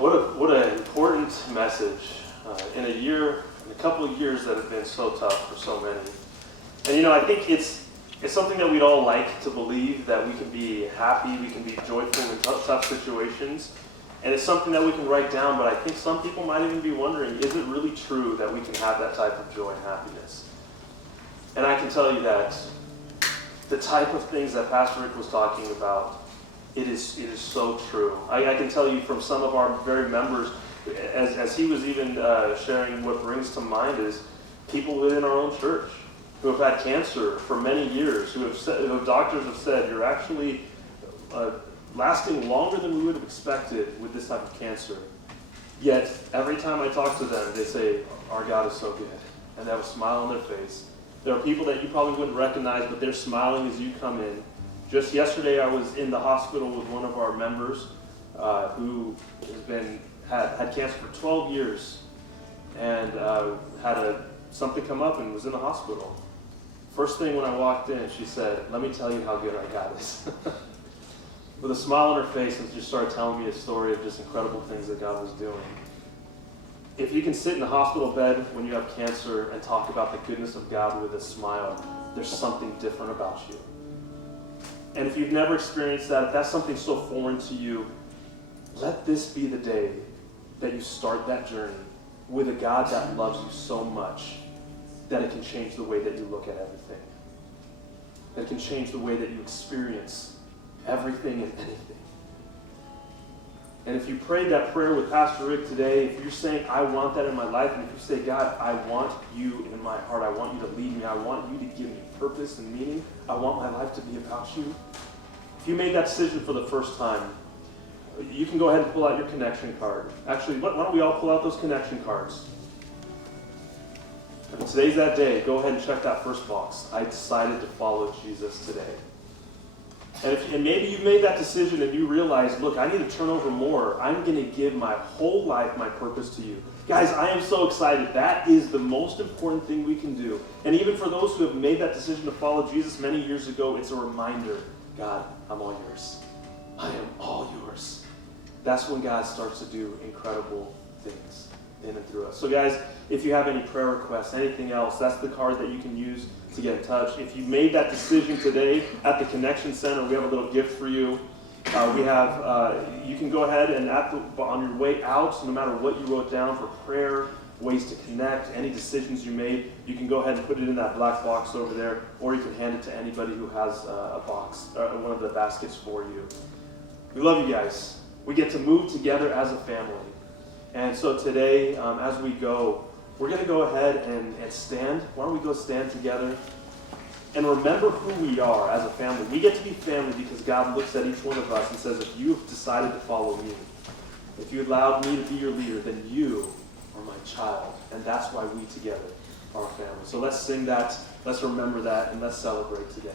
What an important message in a couple of years that have been so tough for so many. And I think it's something that we'd all like to believe, that we can be happy, we can be joyful in tough situations. And it's something that we can write down, but I think some people might even be wondering, is it really true that we can have that type of joy and happiness? And I can tell you that the type of things that Pastor Rick was talking about, it is so true. I can tell you from some of our very members, as he was even sharing, what brings to mind is people within our own church who have had cancer for many years, who doctors have said, you're actually lasting longer than we would have expected with this type of cancer. Yet, every time I talk to them, they say, our God is so good. And they have a smile on their face. There are people that you probably wouldn't recognize, but they're smiling as you come in. Just yesterday, I was in the hospital with one of our members who had cancer for 12 years and had something come up and was in the hospital. First thing when I walked in, she said, let me tell you how good our God is. With a smile on her face, and just started telling me a story of just incredible things that God was doing. If you can sit in a hospital bed when you have cancer and talk about the goodness of God with a smile, there's something different about you. And if you've never experienced that, if that's something so foreign to you, let this be the day that you start that journey with a God that loves you so much that it can change the way that you look at everything. That it can change the way that you experience everything and anything. And if you prayed that prayer with Pastor Rick today, if you're saying, I want that in my life, and if you say, God, I want you in my heart, I want you to lead me, I want you to give me purpose and meaning, I want my life to be about you. If you made that decision for the first time, you can go ahead and pull out your connection card. Actually, why don't we all pull out those connection cards? And today's that day. Go ahead and check that first box. I decided to follow Jesus today. And maybe you made that decision and you realize, look, I need to turn over more. I'm going to give my whole life, my purpose to you. Guys, I am so excited. That is the most important thing we can do. And even for those who have made that decision to follow Jesus many years ago, it's a reminder, God, I'm all yours. I am all yours. That's when God starts to do incredible things in and through us. So guys, if you have any prayer requests, anything else, that's the card that you can use to get in touch. If you made that decision today at the Connection Center, we have a little gift for you. You can go ahead and on your way out, no matter what you wrote down for prayer, ways to connect, any decisions you made, you can go ahead and put it in that black box over there, or you can hand it to anybody who has a box, one of the baskets for you. We love you guys. We get to move together as a family. And so today, as we go, we're going to go ahead and stand. Why don't we go stand together and remember who we are as a family. We get to be family because God looks at each one of us and says, if you've decided to follow me, if you allowed me to be your leader, then you are my child. And that's why we together are a family. So let's sing that, let's remember that, and let's celebrate today.